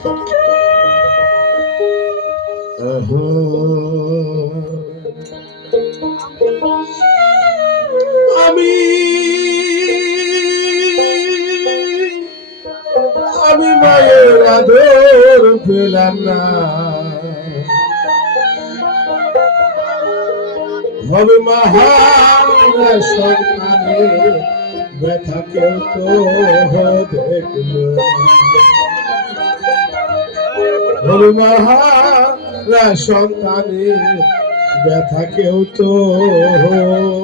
আমি আমি মায়ের আদর পেলাম না, হবে মাহারা সন্তানে ব্যথা কেউ তো দেখলো, হবে মাহারা সন্তানে ব্যথা কেউ তো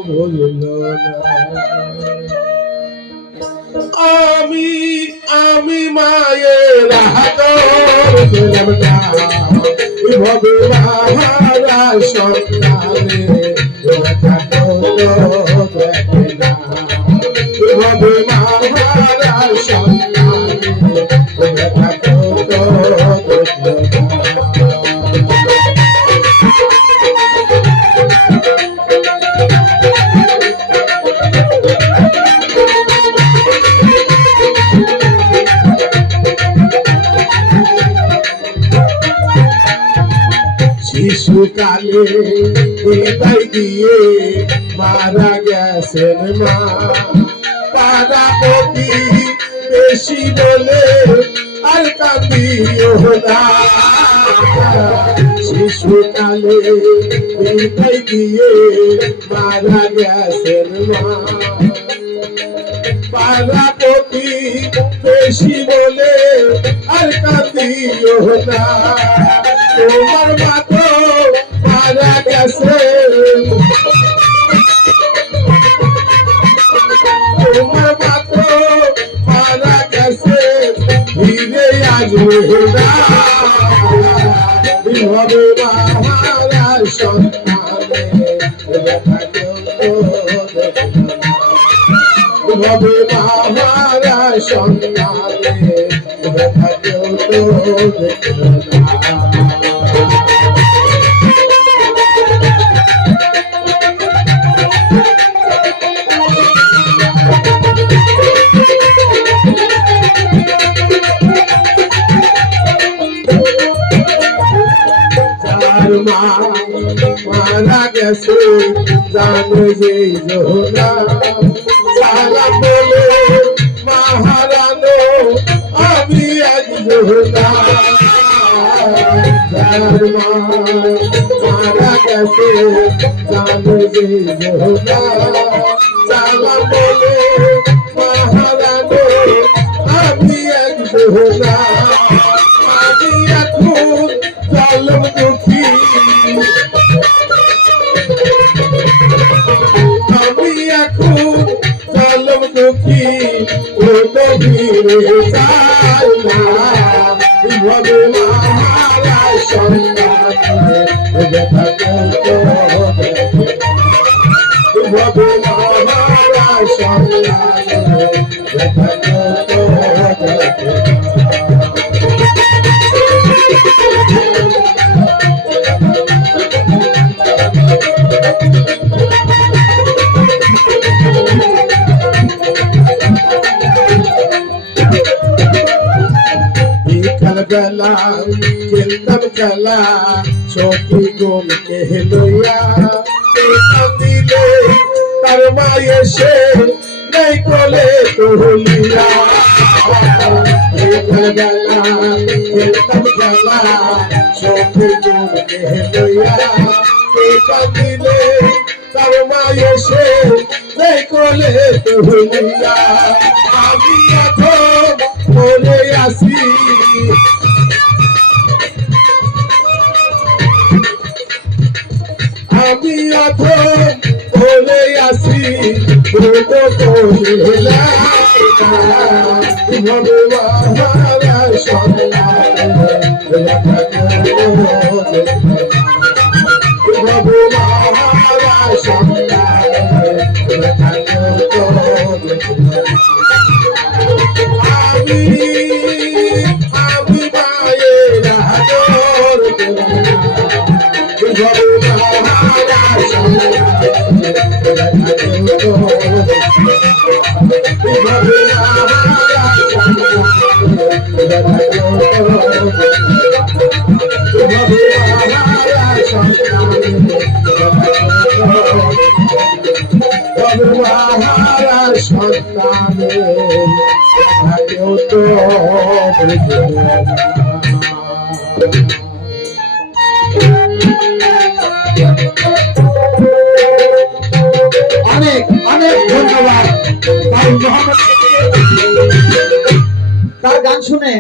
বুঝল না। আমি আমি মায়ের আদর পেলাম না, এভাবে মাহারা সন্তানে ব্যথা কেউ তো দেখে না, এভাবে মাহারা সন্তানে ব্যথা কেউ তো দেখল না। শিশুকালে বিদায় দিয়ে মারা গেছেন মা, পাড়াপতি বেশি বলে আর কাঁদিও না। শিশুকালে বিদায় দিয়ে মারা গেছেন মা, পাড়াপতি বেশি বলে আর কাঁদিও না। তোমার মা তো মারা গেছে, তোমার মা তো মারা গেছে, ফিরে আসবে না। এভাবে মাহারা সন্তানে ব্যথা কেউ তো দেখল না, এভাবে মাহারা সন্তানে ব্যথা কেউ তো দেখল না। মা মারা গেছে জানো যে জোনা, সালাম বলে মাহারানো আমি আজ জোনা। মা মারা গেছে জানো যে জোনা, সালাম বলে মাহারানো আমি আজ জোনা। আমি এখন জলম দুঃখী, আমি এখন জলম দুঃখী, কোনো ভিড়ে চাই না। এভাবে মাহারা সন্তানে ব্যথা কেউ তো দেখে না, এভাবে মাহারা সন্তানে ব্যথা কেউ তো দেখে না। বেলা খেলতাম খেলা সখী গোলকে লইয়া, দিলে তার মা এসে নেই কোলে তুলিয়া। বেলা খেলতাম খেলা সখী গোলকে লইয়া, দিলে তার মা এসে নেই কোলে তুলিয়া। আমি এখন মনে আসি, আমি এখন বলে আসি, এভাবে মাহারা সন্তানে ব্যথা কেউ তো দেখল না, এভাবে মাহারা সন্তানে ব্যথা কেউ তো দেখল না। আমি মায়ের আদর পেলাম না, এভাবে মাহারা সন্তানে ব্যথা কেউ তো দেখল না, এভাবে মাহারা সন্তানে ব্যথা কেউ তো অনেক অনেক ধন্যবাদ ভাই মোহাম্মদ তার গান শুনে